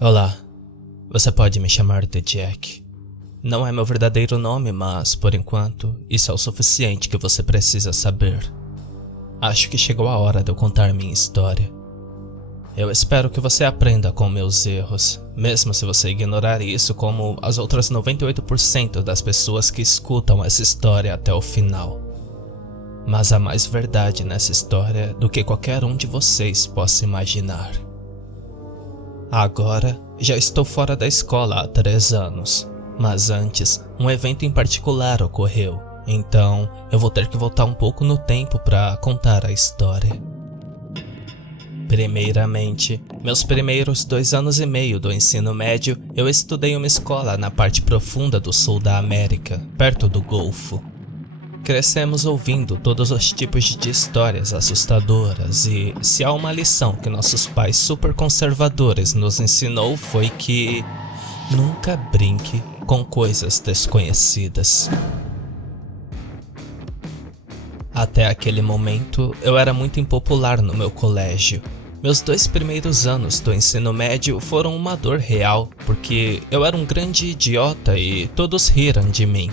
Olá, você pode me chamar de Jack. Não é meu verdadeiro nome, mas, por enquanto, isso é o suficiente que você precisa saber. Acho que chegou a hora de eu contar minha história. Eu espero que você aprenda com meus erros, mesmo se você ignorar isso como as outras 98% das pessoas que escutam essa história até o final. Mas há mais verdade nessa história do que qualquer um de vocês possa imaginar. Agora, já estou fora da escola há 3 anos, mas antes, um evento em particular ocorreu, então eu vou ter que voltar um pouco no tempo para contar a história. Primeiramente, meus primeiros 2 anos e meio do ensino médio, eu estudei em uma escola na parte profunda do sul da América, perto do Golfo. Crescemos ouvindo todos os tipos de histórias assustadoras e se há uma lição que nossos pais super conservadores nos ensinou foi que nunca brinque com coisas desconhecidas. Até aquele momento, eu era muito impopular no meu colégio. Meus 2 primeiros anos do ensino médio foram uma dor real, porque eu era um grande idiota e todos riram de mim.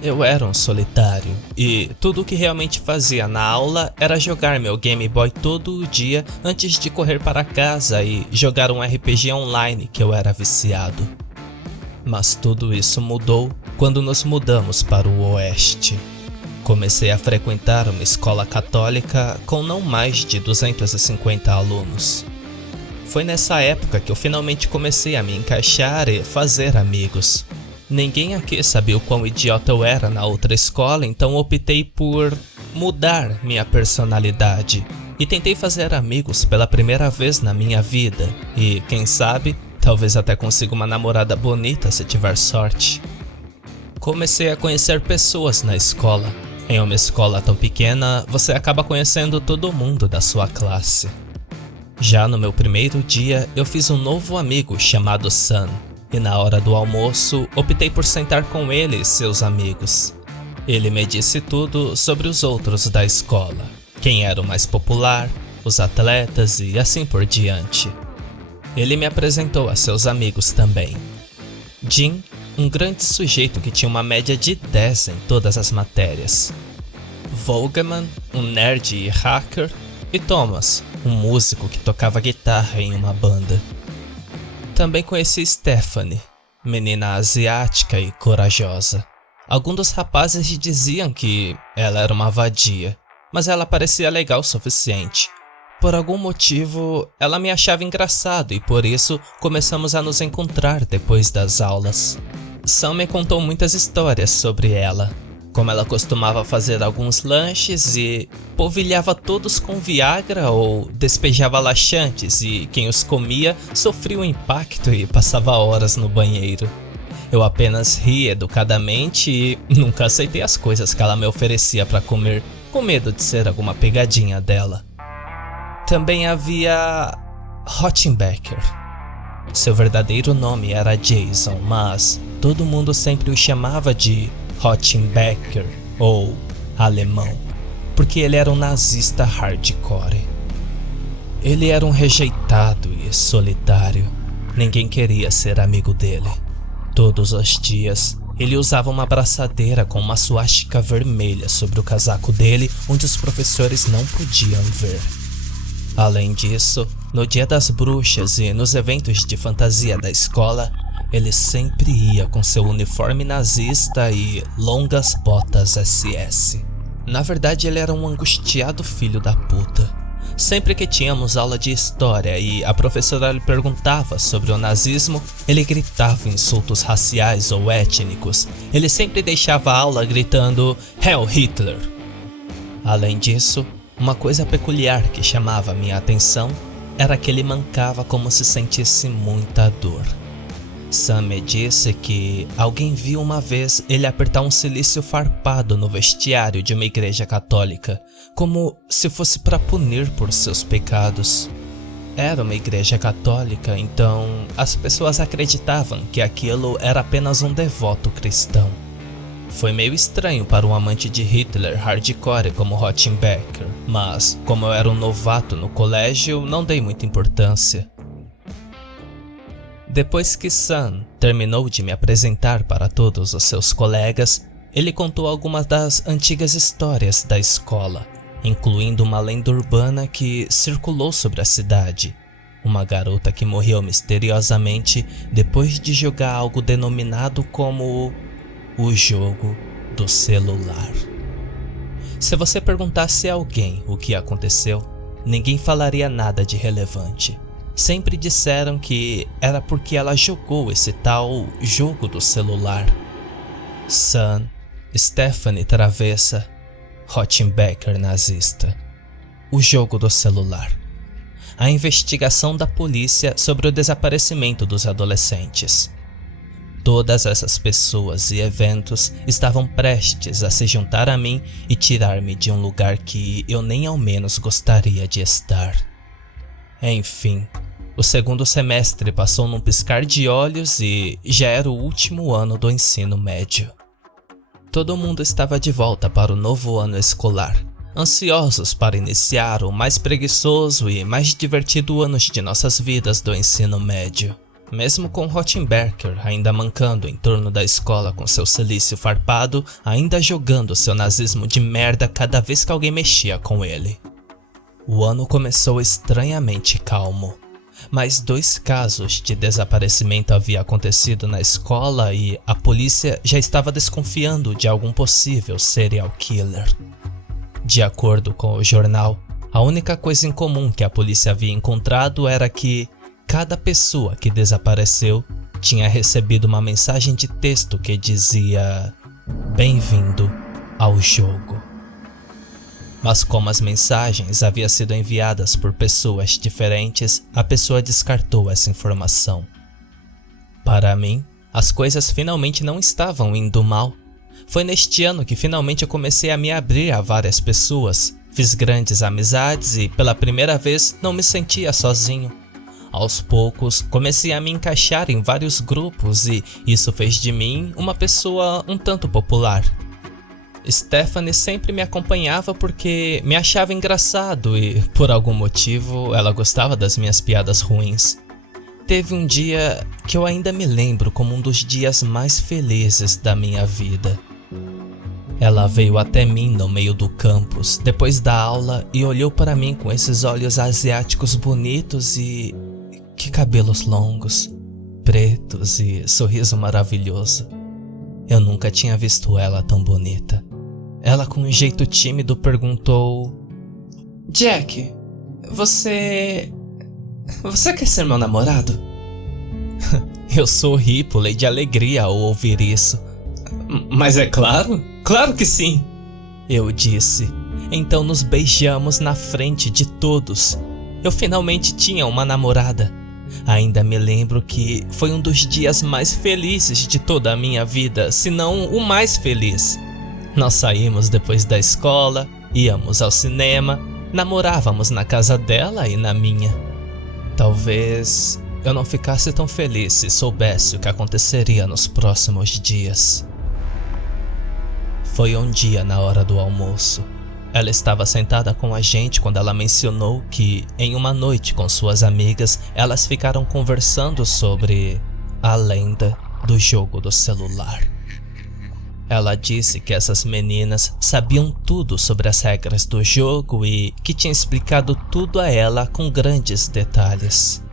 Eu era um solitário, e tudo o que realmente fazia na aula era jogar meu Game Boy todo o dia antes de correr para casa e jogar um RPG online que eu era viciado. Mas tudo isso mudou quando nos mudamos para o Oeste. Comecei a frequentar uma escola católica com não mais de 250 alunos. Foi nessa época que eu finalmente comecei a me encaixar e fazer amigos. Ninguém aqui sabia o quão idiota eu era na outra escola, então optei por mudar minha personalidade. E tentei fazer amigos pela primeira vez na minha vida. E, quem sabe, talvez até consiga uma namorada bonita se tiver sorte. Comecei a conhecer pessoas na escola. Em uma escola tão pequena, você acaba conhecendo todo mundo da sua classe. Já no meu primeiro dia, eu fiz um novo amigo chamado Sam. E na hora do almoço, optei por sentar com ele e seus amigos. Ele me disse tudo sobre os outros da escola, quem era o mais popular, os atletas e assim por diante. Ele me apresentou a seus amigos também. Jim, um grande sujeito que tinha uma média de 10 em todas as matérias. Volgeman, um nerd e hacker. E Thomas, um músico que tocava guitarra em uma banda. Também conheci Stephanie, menina asiática e corajosa. Alguns dos rapazes diziam que ela era uma vadia, mas ela parecia legal o suficiente. Por algum motivo, ela me achava engraçado e por isso começamos a nos encontrar depois das aulas. Sam me contou muitas histórias sobre ela, como ela costumava fazer alguns lanches e polvilhava todos com Viagra ou despejava laxantes e quem os comia sofria um impacto e passava horas no banheiro. Eu apenas ri educadamente e nunca aceitei as coisas que ela me oferecia para comer, com medo de ser alguma pegadinha dela. Também havia Rottenbecker. Seu verdadeiro nome era Jason, mas todo mundo sempre o chamava de Rottenbecker ou alemão, porque ele era um nazista hardcore. Ele era um rejeitado e solitário. Ninguém queria ser amigo dele. Todos os dias, ele usava uma abraçadeira com uma suástica vermelha sobre o casaco dele, onde os professores não podiam ver. Além disso, no dia das bruxas e nos eventos de fantasia da escola, ele sempre ia com seu uniforme nazista e longas botas SS. Na verdade, ele era um angustiado filho da puta. Sempre que tínhamos aula de história e a professora lhe perguntava sobre o nazismo, ele gritava insultos raciais ou étnicos. Ele sempre deixava a aula gritando "Heil Hitler!". Além disso, uma coisa peculiar que chamava minha atenção era que ele mancava como se sentisse muita dor. Sam me disse que alguém viu uma vez ele apertar um cilício farpado no vestiário de uma igreja católica, como se fosse para punir por seus pecados. Era uma igreja católica, então as pessoas acreditavam que aquilo era apenas um devoto cristão. Foi meio estranho para um amante de Hitler hardcore como Rottenbecker, mas como eu era um novato no colégio, não dei muita importância. Depois que Sam terminou de me apresentar para todos os seus colegas, ele contou algumas das antigas histórias da escola, incluindo uma lenda urbana que circulou sobre a cidade. Uma garota que morreu misteriosamente depois de jogar algo denominado como o jogo do celular. Se você perguntasse a alguém o que aconteceu, ninguém falaria nada de relevante. Sempre disseram que era porque ela jogou esse tal jogo do celular. Sam, Stephanie travessa, Rottenbecker nazista. O jogo do celular. A investigação da polícia sobre o desaparecimento dos adolescentes. Todas essas pessoas e eventos estavam prestes a se juntar a mim e tirar-me de um lugar que eu nem ao menos gostaria de estar. Enfim, o segundo semestre passou num piscar de olhos e já era o último ano do ensino médio. Todo mundo estava de volta para o novo ano escolar, ansiosos para iniciar o mais preguiçoso e mais divertido ano de nossas vidas do ensino médio. Mesmo com Rottenbecker ainda mancando em torno da escola com seu cilício farpado, ainda jogando seu nazismo de merda cada vez que alguém mexia com ele. O ano começou estranhamente calmo, mas 2 casos de desaparecimento haviam acontecido na escola e a polícia já estava desconfiando de algum possível serial killer. De acordo com o jornal, a única coisa em comum que a polícia havia encontrado era que cada pessoa que desapareceu tinha recebido uma mensagem de texto que dizia "Bem-vindo ao jogo". Mas como as mensagens haviam sido enviadas por pessoas diferentes, a pessoa descartou essa informação. Para mim, as coisas finalmente não estavam indo mal. Foi neste ano que finalmente eu comecei a me abrir a várias pessoas, fiz grandes amizades e pela primeira vez não me sentia sozinho. Aos poucos, comecei a me encaixar em vários grupos e isso fez de mim uma pessoa um tanto popular. Stephanie sempre me acompanhava porque me achava engraçado e, por algum motivo, ela gostava das minhas piadas ruins. Teve um dia que eu ainda me lembro como um dos dias mais felizes da minha vida. Ela veio até mim no meio do campus, depois da aula, e olhou para mim com esses olhos asiáticos bonitos e... que cabelos longos, pretos e sorriso maravilhoso. Eu nunca tinha visto ela tão bonita. Ela com um jeito tímido perguntou: "Jack, você quer ser meu namorado?" Eu sorri, pulei de alegria ao ouvir isso. "Mas é claro, claro que sim", eu disse. Então nos beijamos na frente de todos. Eu finalmente tinha uma namorada. Ainda me lembro que foi um dos dias mais felizes de toda a minha vida, se não o mais feliz. Nós saímos depois da escola, íamos ao cinema, namorávamos na casa dela e na minha. Talvez eu não ficasse tão feliz se soubesse o que aconteceria nos próximos dias. Foi um dia na hora do almoço. Ela estava sentada com a gente quando ela mencionou que, em uma noite com suas amigas, elas ficaram conversando sobre a lenda do jogo do celular. Ela disse que essas meninas sabiam tudo sobre as regras do jogo e que tinha explicado tudo a ela com grandes detalhes.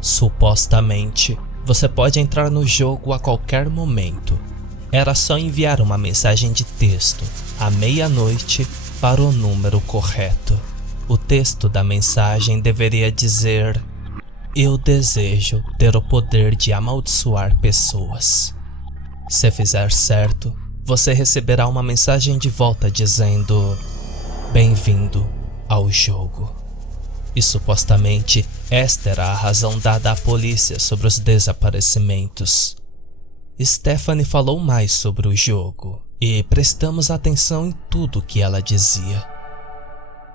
Supostamente, você pode entrar no jogo a qualquer momento. Era só enviar uma mensagem de texto à meia-noite para o número correto. O texto da mensagem deveria dizer: "Eu desejo ter o poder de amaldiçoar pessoas." Se fizer certo, você receberá uma mensagem de volta dizendo: "Bem-vindo ao jogo." E supostamente esta era a razão dada à polícia sobre os desaparecimentos. Stephanie falou mais sobre o jogo e prestamos atenção em tudo que ela dizia.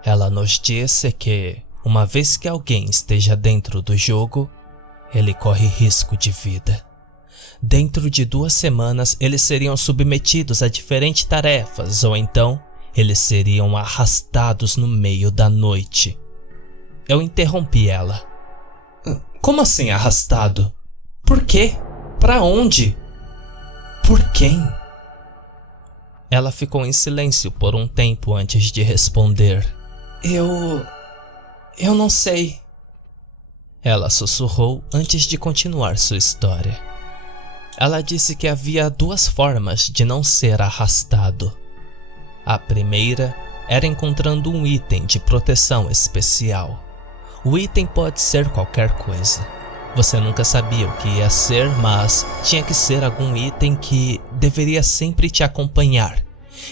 Ela nos disse que, uma vez que alguém esteja dentro do jogo, ele corre risco de vida. Dentro de 2 semanas, eles seriam submetidos a diferentes tarefas ou então eles seriam arrastados no meio da noite. Eu interrompi ela. "Como assim arrastado?" Por quê? Pra onde? Por quem? Ela ficou em silêncio por um tempo antes de responder. Eu não sei. Ela sussurrou antes de continuar sua história. Ela disse que havia duas formas de não ser arrastado. A primeira era encontrando um item de proteção especial. O item pode ser qualquer coisa. Você nunca sabia o que ia ser, mas tinha que ser algum item que deveria sempre te acompanhar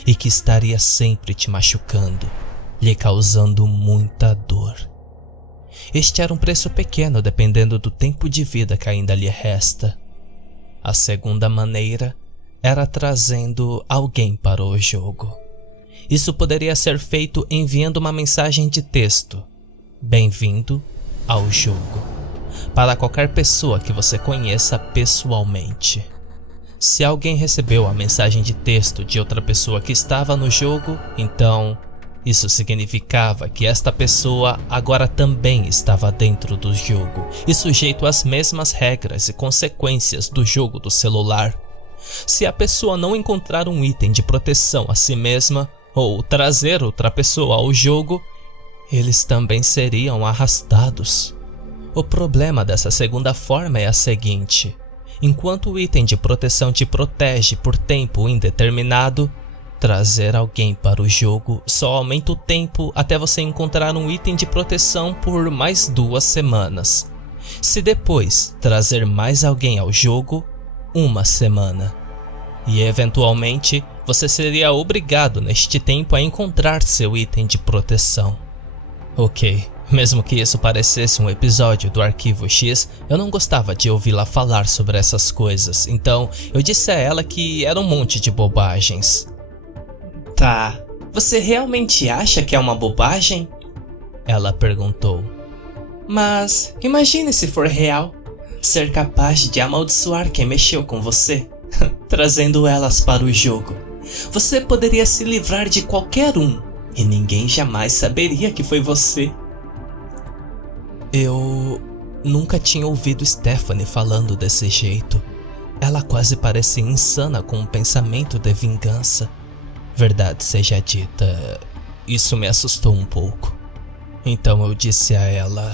e que estaria sempre te machucando, lhe causando muita dor. Este era um preço pequeno dependendo do tempo de vida que ainda lhe resta. A segunda maneira era trazendo alguém para o jogo. Isso poderia ser feito enviando uma mensagem de texto: "Bem-vindo ao jogo", para qualquer pessoa que você conheça pessoalmente. Se alguém recebeu a mensagem de texto de outra pessoa que estava no jogo, então isso significava que esta pessoa agora também estava dentro do jogo e sujeito às mesmas regras e consequências do jogo do celular. Se a pessoa não encontrar um item de proteção a si mesma ou trazer outra pessoa ao jogo, eles também seriam arrastados. O problema dessa segunda forma é a seguinte: enquanto o item de proteção te protege por tempo indeterminado, trazer alguém para o jogo só aumenta o tempo até você encontrar um item de proteção por mais 2 semanas. Se depois trazer mais alguém ao jogo, 1 semana. E eventualmente você seria obrigado neste tempo a encontrar seu item de proteção. Ok, mesmo que isso parecesse um episódio do Arquivo X, eu não gostava de ouvi-la falar sobre essas coisas, então eu disse a ela que era um monte de bobagens. Tá, você realmente acha que é uma bobagem? Ela perguntou. Mas imagine se for real, ser capaz de amaldiçoar quem mexeu com você, trazendo elas para o jogo. Você poderia se livrar de qualquer um e ninguém jamais saberia que foi você. Eu nunca tinha ouvido Stephanie falando desse jeito. Ela quase parecia insana com um pensamento de vingança. Verdade seja dita, isso me assustou um pouco. Então eu disse a ela: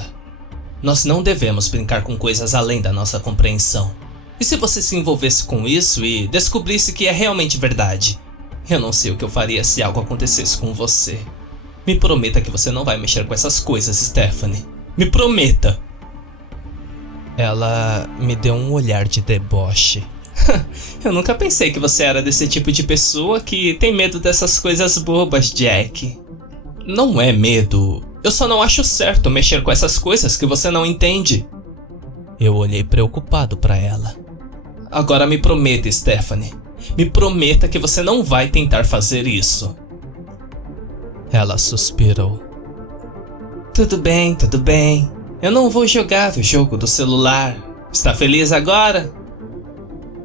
nós não devemos brincar com coisas além da nossa compreensão. E se você se envolvesse com isso e descobrisse que é realmente verdade? Eu não sei o que eu faria se algo acontecesse com você. Me prometa que você não vai mexer com essas coisas, Stephanie. Me prometa! Ela me deu um olhar de deboche. Eu nunca pensei que você era desse tipo de pessoa que tem medo dessas coisas bobas, Jack. Não é medo. Eu só não acho certo mexer com essas coisas que você não entende. Eu olhei preocupado para ela. Agora me prometa, Stephanie. Me prometa que você não vai tentar fazer isso. Ela suspirou. Tudo bem, tudo bem. Eu não vou jogar o jogo do celular. Está feliz agora?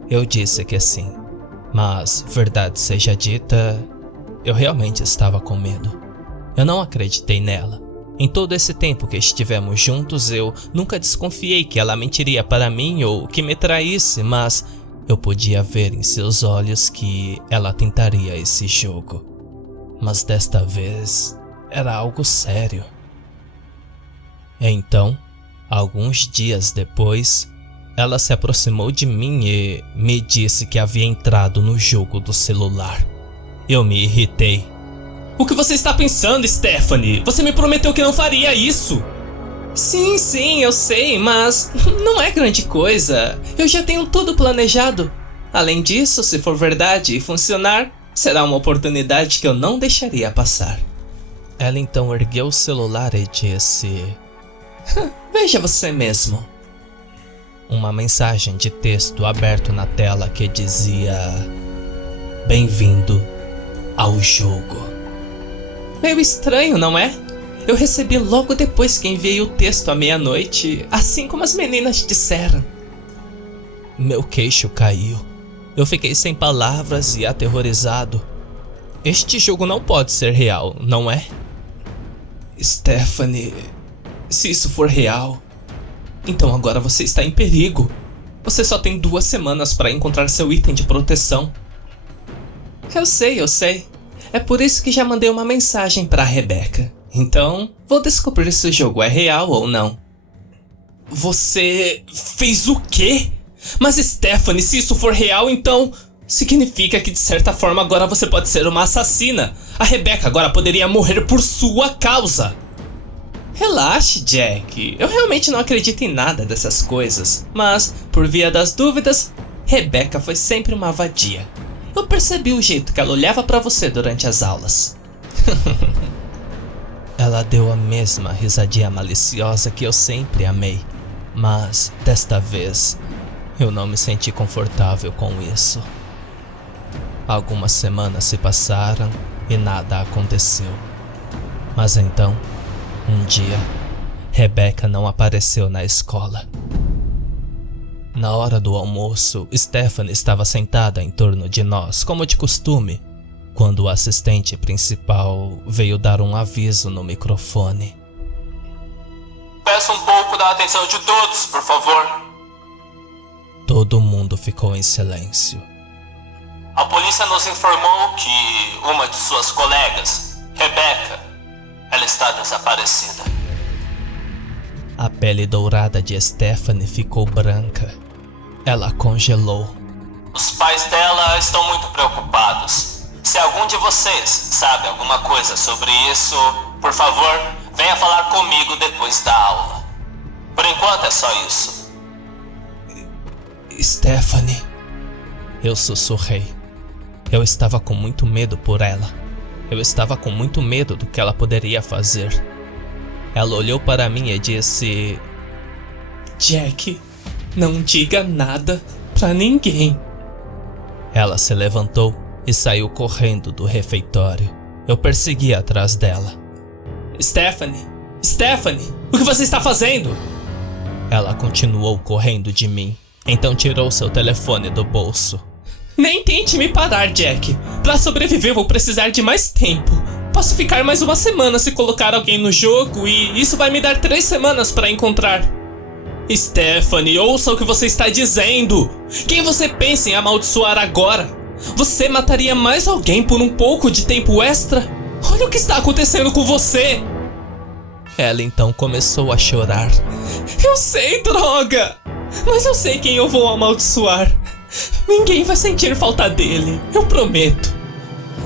Eu disse que sim. Mas, verdade seja dita, eu realmente estava com medo. Eu não acreditei nela. Em todo esse tempo que estivemos juntos, eu nunca desconfiei que ela mentiria para mim ou que me traísse, mas eu podia ver em seus olhos que ela tentaria esse jogo. Mas desta vez era algo sério. Então, alguns dias depois, ela se aproximou de mim e me disse que havia entrado no jogo do celular. Eu me irritei. O que você está pensando, Stephanie? Você me prometeu que não faria isso. Sim, eu sei, mas não é grande coisa. Eu já tenho tudo planejado. Além disso, se for verdade e funcionar, será uma oportunidade que eu não deixaria passar. Ela então ergueu o celular e disse: veja você mesmo. Uma mensagem de texto aberto na tela que dizia: bem-vindo ao jogo. Meio estranho, não é? Eu recebi logo depois que enviei o texto à meia-noite, assim como as meninas disseram. Meu queixo caiu. Eu fiquei sem palavras e aterrorizado. Este jogo não pode ser real, não é? Stephanie, se isso for real, então agora você está em perigo. Você só tem 2 semanas para encontrar seu item de proteção. Eu sei. É por isso que já mandei uma mensagem pra Rebecca. Então, vou descobrir se o jogo é real ou não. Você fez o quê? Mas Stephanie, se isso for real, então significa que de certa forma agora você pode ser uma assassina. A Rebecca agora poderia morrer por sua causa. Relaxe, Jack. Eu realmente não acredito em nada dessas coisas. Mas, por via das dúvidas, Rebecca foi sempre uma vadia. Eu percebi o jeito que ela olhava pra você durante as aulas. Ela deu a mesma risadinha maliciosa que eu sempre amei. Mas, desta vez, eu não me senti confortável com isso. Algumas semanas se passaram e nada aconteceu. Mas então, um dia, Rebecca não apareceu na escola. Na hora do almoço, Stephanie estava sentada em torno de nós, como de costume, quando o assistente principal veio dar um aviso no microfone. Peço um pouco da atenção de todos, por favor. Todo mundo ficou em silêncio. A polícia nos informou que uma de suas colegas, Rebecca, ela está desaparecida. A pele dourada de Stephanie ficou branca. Ela congelou. Os pais dela estão muito preocupados. Se algum de vocês sabe alguma coisa sobre isso, por favor, venha falar comigo depois da aula. Por enquanto é só isso. Stephanie. Eu sussurrei. Eu estava com muito medo por ela. Eu estava com muito medo do que ela poderia fazer. Ela olhou para mim e disse: Jack, não diga nada pra ninguém. Ela se levantou e saiu correndo do refeitório. Eu persegui atrás dela. Stephanie, o que você está fazendo? Ela continuou correndo de mim, então tirou seu telefone do bolso. Nem tente me parar, Jack. Pra sobreviver vou precisar de mais tempo. Posso ficar mais 1 semana se colocar alguém no jogo e isso vai me dar 3 semanas pra encontrar. Stephanie, ouça o que você está dizendo. Quem você pensa em amaldiçoar agora? Você mataria mais alguém por um pouco de tempo extra? Olha o que está acontecendo com você. Ela então começou a chorar. Eu sei, droga. Mas eu sei quem eu vou amaldiçoar. Ninguém vai sentir falta dele, eu prometo.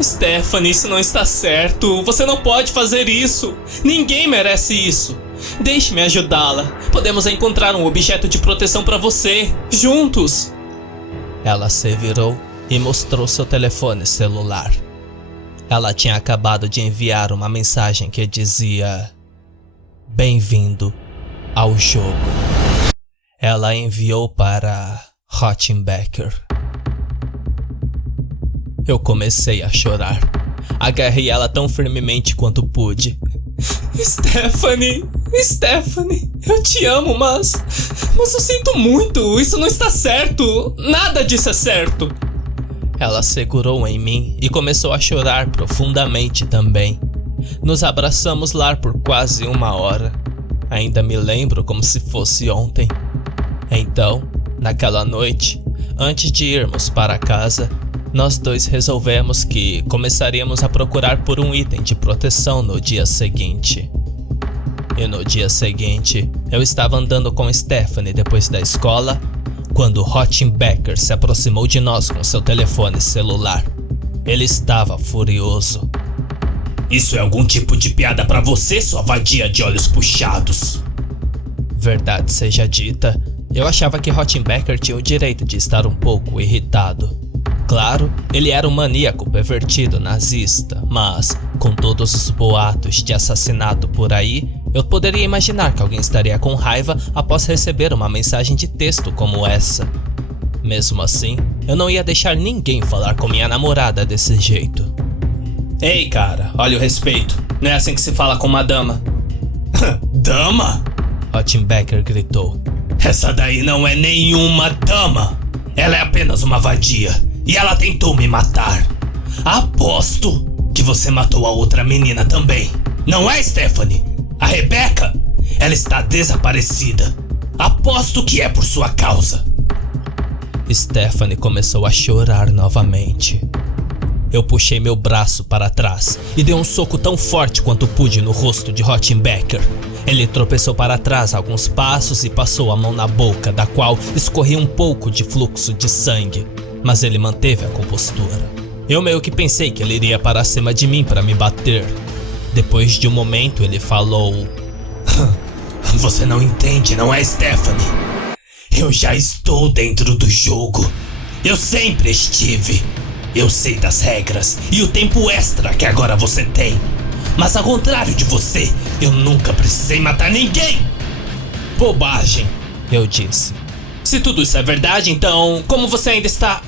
Stephanie, isso não está certo. Você não pode fazer isso. Ninguém merece isso. Deixe-me ajudá-la. Podemos encontrar um objeto de proteção para você, juntos. Ela se virou e mostrou seu telefone celular. Ela tinha acabado de enviar uma mensagem que dizia: Bem-vindo ao jogo. Ela enviou para Rottenbecker. Eu comecei a chorar. Agarrei ela tão firmemente quanto pude. Stephanie, eu te amo, mas eu sinto muito, isso não está certo, nada disso é certo. Ela segurou em mim e começou a chorar profundamente também. Nos abraçamos lá por quase 1 hora. Ainda me lembro como se fosse ontem. Então, naquela noite, antes de irmos para casa, nós dois resolvemos que começaríamos a procurar por um item de proteção no dia seguinte. E no dia seguinte, eu estava andando com Stephanie depois da escola, quando Rottenbecker se aproximou de nós com seu telefone celular. Ele estava furioso. Isso é algum tipo de piada pra você, sua vadia de olhos puxados? Verdade seja dita, eu achava que Rottenbecker tinha o direito de estar um pouco irritado. Claro, ele era um maníaco pervertido nazista, mas, com todos os boatos de assassinato por aí, eu poderia imaginar que alguém estaria com raiva após receber uma mensagem de texto como essa. Mesmo assim, eu não ia deixar ninguém falar com minha namorada desse jeito. Ei, cara, olha o respeito. Não é assim que se fala com uma dama. Dama? Rottenbecker gritou. Essa daí não é nenhuma dama. Ela é apenas uma vadia. E ela tentou me matar. Aposto que você matou a outra menina também. Não é, Stephanie? A Rebecca? Ela está desaparecida. Aposto que é por sua causa. Stephanie começou a chorar novamente. Eu puxei meu braço para trás e dei um soco tão forte quanto pude no rosto de Rothenbecker. Ele tropeçou para trás alguns passos e passou a mão na boca, da qual escorria um pouco de fluxo de sangue, mas ele manteve a compostura. Eu meio que pensei que ele iria para cima de mim para me bater. Depois de um momento ele falou: "Você não entende, não é, Stephanie? Eu já estou dentro do jogo. Eu sempre estive. Eu sei das regras e o tempo extra que agora você tem. Mas ao contrário de você, eu nunca precisei matar ninguém." "Bobagem", eu disse. "Se tudo isso é verdade, então como você ainda está..."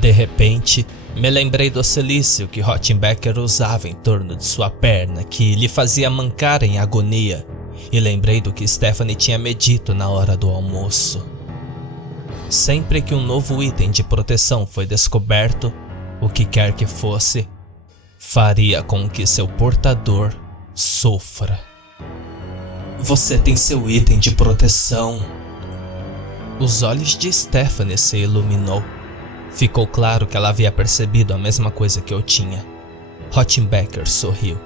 De repente, me lembrei do cilício que Rothenbecker usava em torno de sua perna, que lhe fazia mancar em agonia, e lembrei do que Stephanie tinha me dito na hora do almoço. Sempre que um novo item de proteção foi descoberto, o que quer que fosse, faria com que seu portador sofra. "Você tem seu item de proteção." Os olhos de Stephanie se iluminou. Ficou claro que ela havia percebido a mesma coisa que eu tinha. Rothenbecker sorriu.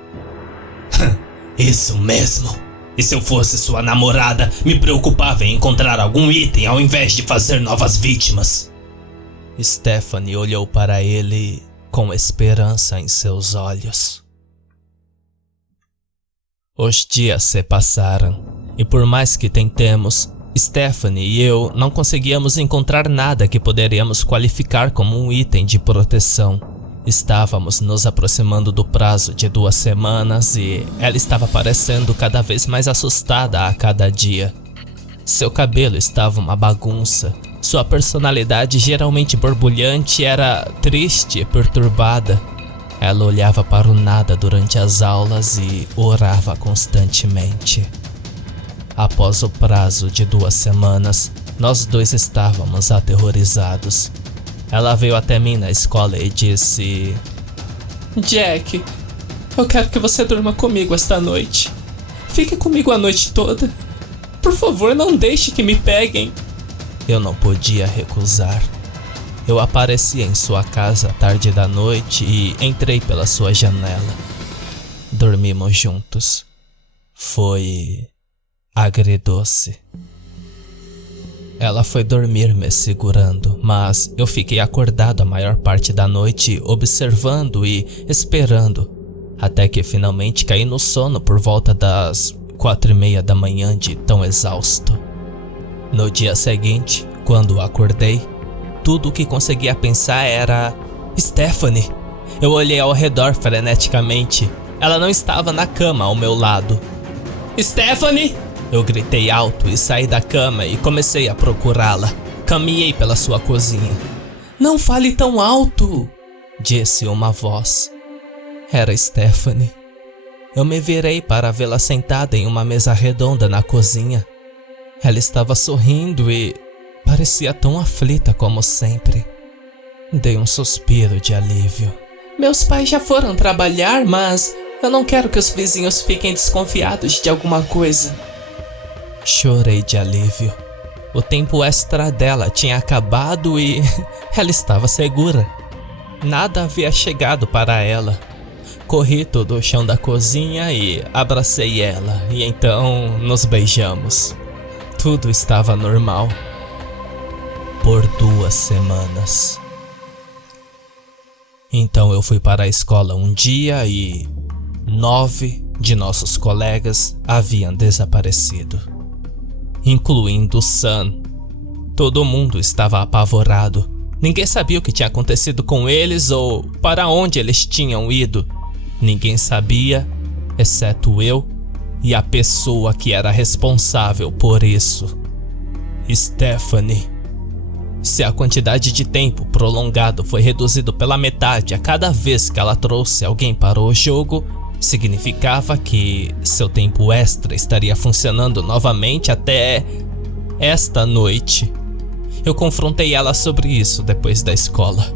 "Isso mesmo. E se eu fosse sua namorada, me preocupava em encontrar algum item ao invés de fazer novas vítimas." Stephanie olhou para ele com esperança em seus olhos. Os dias se passaram, e por mais que tentemos, Stephanie e eu não conseguíamos encontrar nada que poderíamos qualificar como um item de proteção. Estávamos nos aproximando do prazo de 2 semanas e ela estava parecendo cada vez mais assustada a cada dia. Seu cabelo estava uma bagunça. Sua personalidade, geralmente borbulhante, era triste e perturbada. Ela olhava para o nada durante as aulas e orava constantemente. Após o prazo de 2 semanas, nós dois estávamos aterrorizados. Ela veio até mim na escola e disse: "Jack, eu quero que você durma comigo esta noite. Fique comigo a noite toda. Por favor, não deixe que me peguem." Eu não podia recusar. Eu apareci em sua casa tarde da noite e entrei pela sua janela. Dormimos juntos. Foi agridoce. Ela foi dormir me segurando, mas eu fiquei acordado a maior parte da noite observando e esperando, até que finalmente caí no sono por volta das 4:30 da manhã de tão exausto. No dia seguinte, quando acordei, tudo o que conseguia pensar era: Stephanie! Eu olhei ao redor freneticamente. Ela não estava na cama ao meu lado. "Stephanie!" Eu gritei alto e saí da cama e comecei a procurá-la. Caminhei pela sua cozinha. "Não fale tão alto!" disse uma voz. Era Stephanie. Eu me virei para vê-la sentada em uma mesa redonda na cozinha. Ela estava sorrindo e parecia tão aflita como sempre. Dei um suspiro de alívio. "Meus pais já foram trabalhar, mas eu não quero que os vizinhos fiquem desconfiados de alguma coisa." Chorei de alívio. O tempo extra dela tinha acabado e ela estava segura. Nada havia chegado para ela. Corri todo o chão da cozinha e abracei ela, e então nos beijamos. Tudo estava normal. Por 2 semanas. Então eu fui para a escola um dia e 9 de nossos colegas haviam desaparecido, incluindo Sam. Todo mundo estava apavorado. Ninguém sabia o que tinha acontecido com eles ou para onde eles tinham ido. Ninguém sabia, exceto eu e a pessoa que era responsável por isso, Stephanie. Se a quantidade de tempo prolongado foi reduzido pela metade a cada vez que ela trouxe alguém para o jogo, significava que seu tempo extra estaria funcionando novamente até esta noite. Eu confrontei ela sobre isso depois da escola.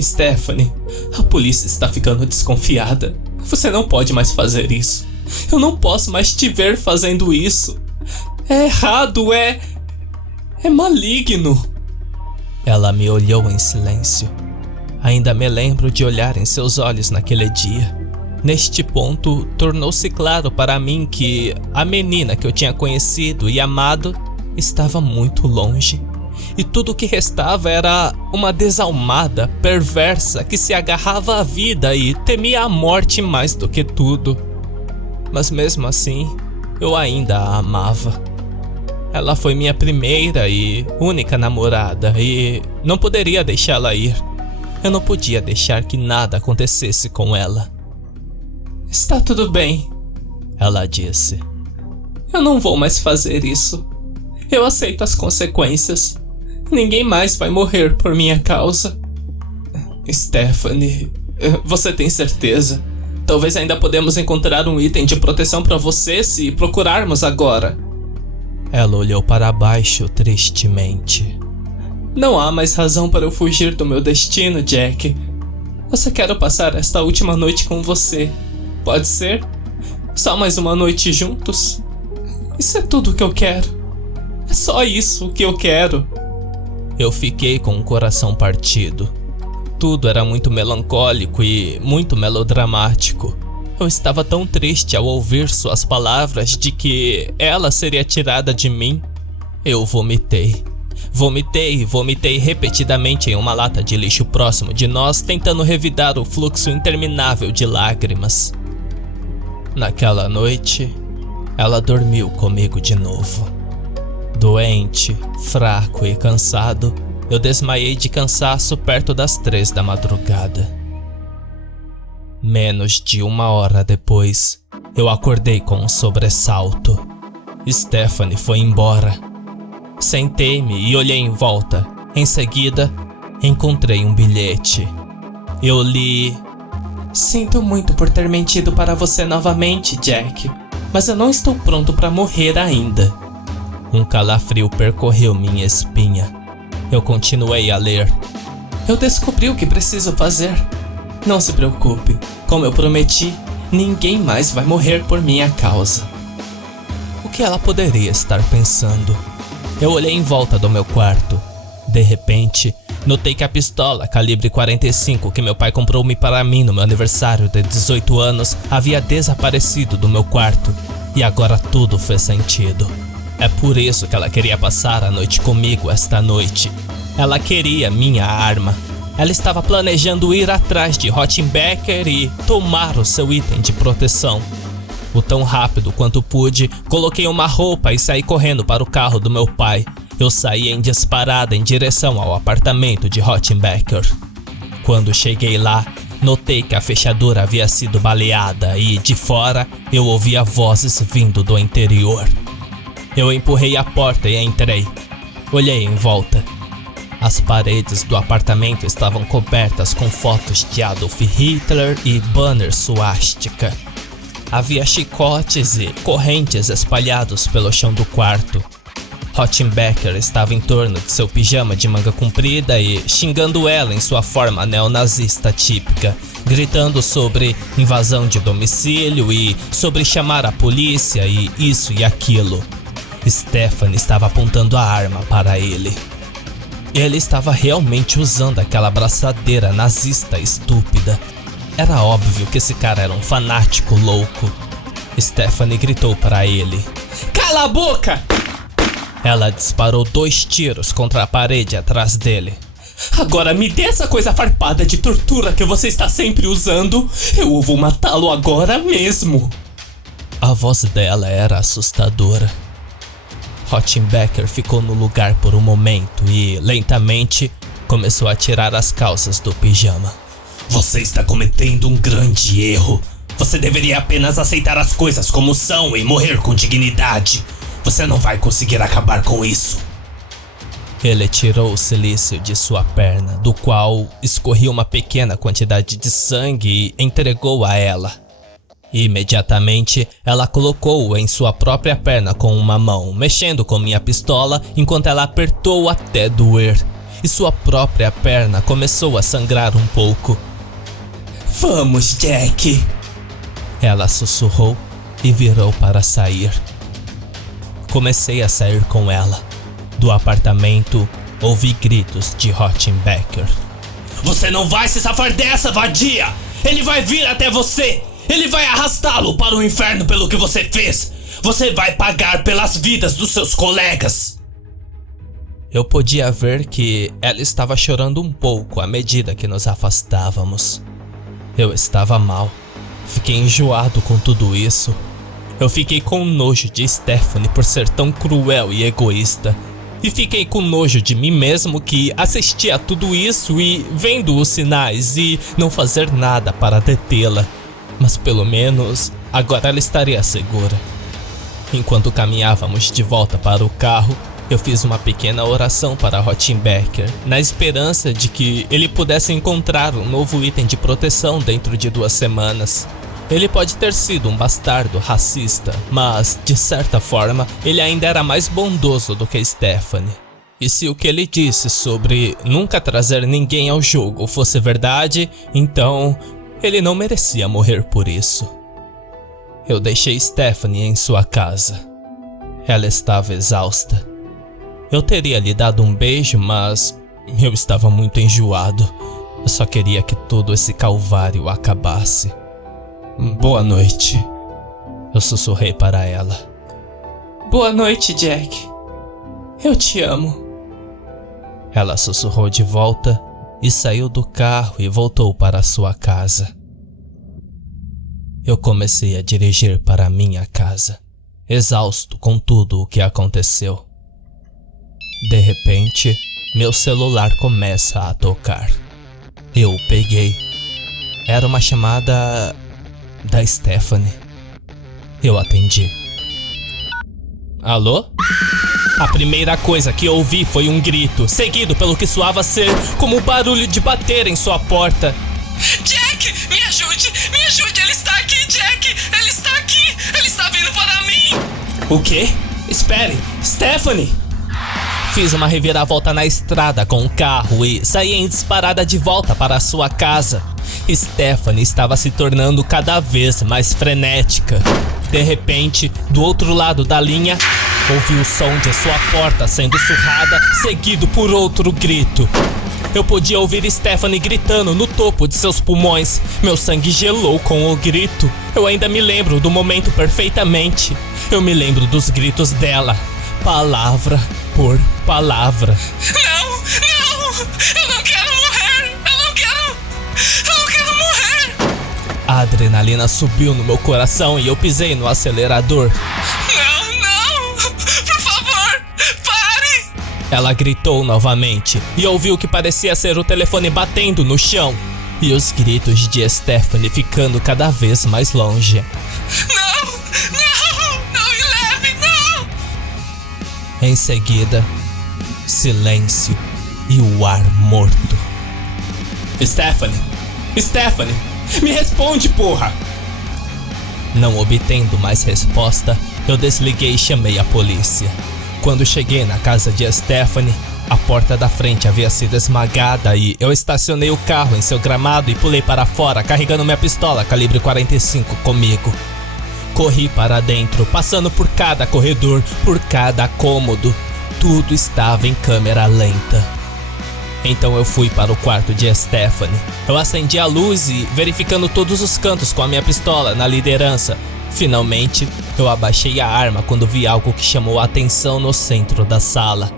"Stephanie, a polícia está ficando desconfiada. Você não pode mais fazer isso. Eu não posso mais te ver fazendo isso. É errado, é maligno." Ela me olhou em silêncio. Ainda me lembro de olhar em seus olhos naquele dia. Neste ponto, tornou-se claro para mim que a menina que eu tinha conhecido e amado estava muito longe. E tudo o que restava era uma desalmada, perversa, que se agarrava à vida e temia a morte mais do que tudo. Mas mesmo assim, eu ainda a amava. Ela foi minha primeira e única namorada e não poderia deixá-la ir. Eu não podia deixar que nada acontecesse com ela. Está tudo bem, ela disse. Eu não vou mais fazer isso. Eu aceito as consequências. Ninguém mais vai morrer por minha causa. Stephanie, você tem certeza? Talvez ainda podemos encontrar um item de proteção para você se procurarmos agora. Ela olhou para baixo tristemente. Não há mais razão para eu fugir do meu destino, Jack. Eu só quero passar esta última noite com você. Pode ser? Só mais uma noite juntos? Isso é tudo o que eu quero. É só isso o que eu quero. Eu fiquei com o coração partido. Tudo era muito melancólico e muito melodramático. Eu estava tão triste ao ouvir suas palavras de que ela seria tirada de mim. Eu vomitei. Vomitei repetidamente em uma lata de lixo próximo de nós, tentando revidar o fluxo interminável de lágrimas. Naquela noite, ela dormiu comigo de novo. Doente, fraco e cansado, eu desmaiei de cansaço perto das 3 da madrugada. Menos de 1 hora depois, eu acordei com um sobressalto. Stephanie foi embora. Sentei-me e olhei em volta. Em seguida, encontrei um bilhete. Eu li: Sinto muito por ter mentido para você novamente, Jack, mas eu não estou pronto para morrer ainda. Um calafrio percorreu minha espinha. Eu continuei a ler. Eu descobri o que preciso fazer. Não se preocupe, como eu prometi, ninguém mais vai morrer por minha causa. O que ela poderia estar pensando? Eu olhei em volta do meu quarto. De repente, notei que a pistola calibre 45 que meu pai comprou-me para mim no meu aniversário de 18 anos havia desaparecido do meu quarto. E agora tudo fez sentido. É por isso que ela queria passar a noite comigo esta noite. Ela queria minha arma. Ela estava planejando ir atrás de Rothenbecker e tomar o seu item de proteção. O tão rápido quanto pude, coloquei uma roupa e saí correndo para o carro do meu pai. Eu saí em disparada em direção ao apartamento de Rothenbecker. Quando cheguei lá, notei que a fechadura havia sido baleada e, de fora, eu ouvia vozes vindo do interior. Eu empurrei a porta e entrei. Olhei em volta. As paredes do apartamento estavam cobertas com fotos de Adolf Hitler e banners suástica. Havia chicotes e correntes espalhados pelo chão do quarto. Rothenbecker estava em torno de seu pijama de manga comprida e xingando ela em sua forma neonazista típica, gritando sobre invasão de domicílio e sobre chamar a polícia e isso e aquilo. Stephanie estava apontando a arma para ele. Ele estava realmente usando aquela abraçadeira nazista estúpida. Era óbvio que esse cara era um fanático louco. Stephanie gritou para ele: "Cala a boca!" Ela disparou 2 tiros contra a parede atrás dele. "Agora me dê essa coisa farpada de tortura que você está sempre usando. Eu vou matá-lo agora mesmo." A voz dela era assustadora. Rothenbecker ficou no lugar por um momento e, lentamente, começou a tirar as calças do pijama. "Você está cometendo um grande erro. Você deveria apenas aceitar as coisas como são e morrer com dignidade. Você não vai conseguir acabar com isso." Ele tirou o cilício de sua perna, do qual escorria uma pequena quantidade de sangue e entregou a ela. Imediatamente, ela colocou-o em sua própria perna com uma mão, mexendo com minha pistola enquanto ela apertou até doer, e sua própria perna começou a sangrar um pouco. "Vamos, Jack!" Ela sussurrou e virou para sair. Comecei a sair com ela. Do apartamento, ouvi gritos de Rottenbecker. Você não vai se safar dessa, vadia! Ele vai vir até você! Ele vai arrastá-lo para o inferno pelo que você fez! Você vai pagar pelas vidas dos seus colegas! Eu podia ver que ela estava chorando um pouco à medida que nos afastávamos. Eu estava mal. Fiquei enjoado com tudo isso. Eu fiquei com nojo de Stephanie por ser tão cruel e egoísta. E fiquei com nojo de mim mesmo que assistia a tudo isso e vendo os sinais e não fazer nada para detê-la. Mas pelo menos agora ela estaria segura. Enquanto caminhávamos de volta para o carro, eu fiz uma pequena oração para Rottenbecker, na esperança de que ele pudesse encontrar um novo item de proteção dentro de 2 semanas. Ele pode ter sido um bastardo racista, mas, de certa forma, ele ainda era mais bondoso do que Stephanie. E se o que ele disse sobre nunca trazer ninguém ao jogo fosse verdade, então ele não merecia morrer por isso. Eu deixei Stephanie em sua casa. Ela estava exausta. Eu teria lhe dado um beijo, mas eu estava muito enjoado. Eu só queria que todo esse calvário acabasse. Boa noite, eu sussurrei para ela. Boa noite, Jack. Eu te amo. Ela sussurrou de volta e saiu do carro e voltou para sua casa. Eu comecei a dirigir para minha casa, exausto com tudo o que aconteceu. De repente, meu celular começa a tocar. Eu o peguei. Era uma chamada da Stephanie. Eu atendi. Alô? A primeira coisa que ouvi foi um grito, seguido pelo que soava ser como o barulho de bater em sua porta. Jack, me ajude, ele está aqui, Jack, ele está aqui, ele está vindo para mim. O quê? Espere, Stephanie! Fiz uma reviravolta na estrada com o carro e saí em disparada de volta para a sua casa. Stephanie estava se tornando cada vez mais frenética. De repente, do outro lado da linha, ouvi o som de sua porta sendo surrada, seguido por outro grito. Eu podia ouvir Stephanie gritando no topo de seus pulmões. Meu sangue gelou com o grito. Eu ainda me lembro do momento perfeitamente. Eu me lembro dos gritos dela, palavra por palavra. Não! Eu não quero morrer! Eu não quero morrer! A adrenalina subiu no meu coração e eu pisei no acelerador. Não! Por favor, pare! Ela gritou novamente e ouviu o que parecia ser o telefone batendo no chão e os gritos de Stephanie ficando cada vez mais longe. Não me leve, não! Em seguida, silêncio e o ar morto. Stephanie, me responde, porra! Não obtendo mais resposta, eu desliguei e chamei a polícia. Quando cheguei na casa de Stephanie, a porta da frente havia sido esmagada e eu estacionei o carro em seu gramado e pulei para fora, carregando minha pistola calibre 45 comigo. Corri para dentro, passando por cada corredor, por cada cômodo. Tudo estava em câmera lenta. Então eu fui para o quarto de Stephanie. Eu acendi a luz e, verificando todos os cantos com a minha pistola na liderança, finalmente eu abaixei a arma quando vi algo que chamou a atenção no centro da sala.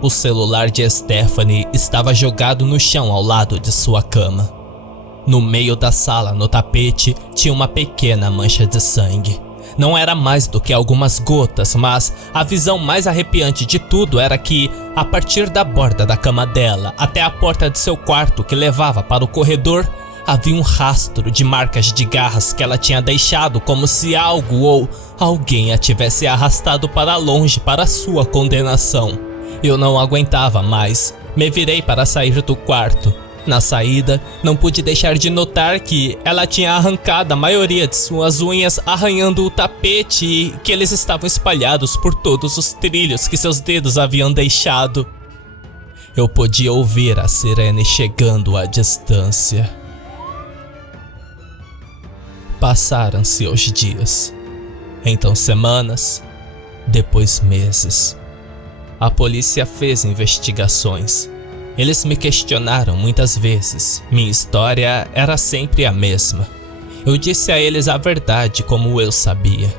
O celular de Stephanie estava jogado no chão ao lado de sua cama. No meio da sala, no tapete, tinha uma pequena mancha de sangue. Não era mais do que algumas gotas, mas a visão mais arrepiante de tudo era que, a partir da borda da cama dela até a porta de seu quarto que levava para o corredor, havia um rastro de marcas de garras que ela tinha deixado, como se algo ou alguém a tivesse arrastado para longe para sua condenação. Eu não aguentava mais. Me virei para sair do quarto. Na saída, não pude deixar de notar que ela tinha arrancado a maioria de suas unhas, arranhando o tapete e que eles estavam espalhados por todos os trilhos que seus dedos haviam deixado. Eu podia ouvir a sirene chegando à distância. Passaram-se os dias, então semanas, depois meses. A polícia fez investigações. Eles me questionaram muitas vezes. Minha história era sempre a mesma. Eu disse a eles a verdade como eu sabia.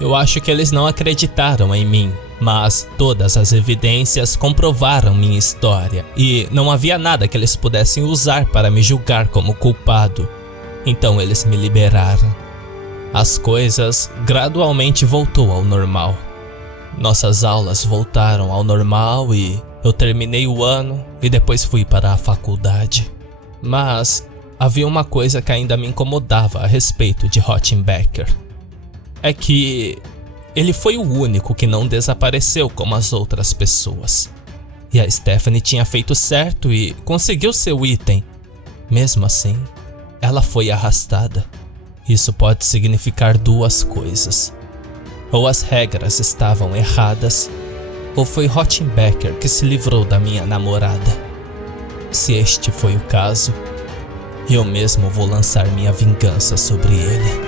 Eu acho que eles não acreditaram em mim, mas todas as evidências comprovaram minha história e não havia nada que eles pudessem usar para me julgar como culpado. Então eles me liberaram. As coisas gradualmente voltou ao normal. Nossas aulas voltaram ao normal e eu terminei o ano e depois fui para a faculdade. Mas havia uma coisa que ainda me incomodava a respeito de Rothenbecker. É que ele foi o único que não desapareceu como as outras pessoas. E a Stephanie tinha feito certo e conseguiu seu item. Mesmo assim, ela foi arrastada. Isso pode significar duas coisas. Ou as regras estavam erradas, ou foi Rothenbecker que se livrou da minha namorada. Se este foi o caso, eu mesmo vou lançar minha vingança sobre ele.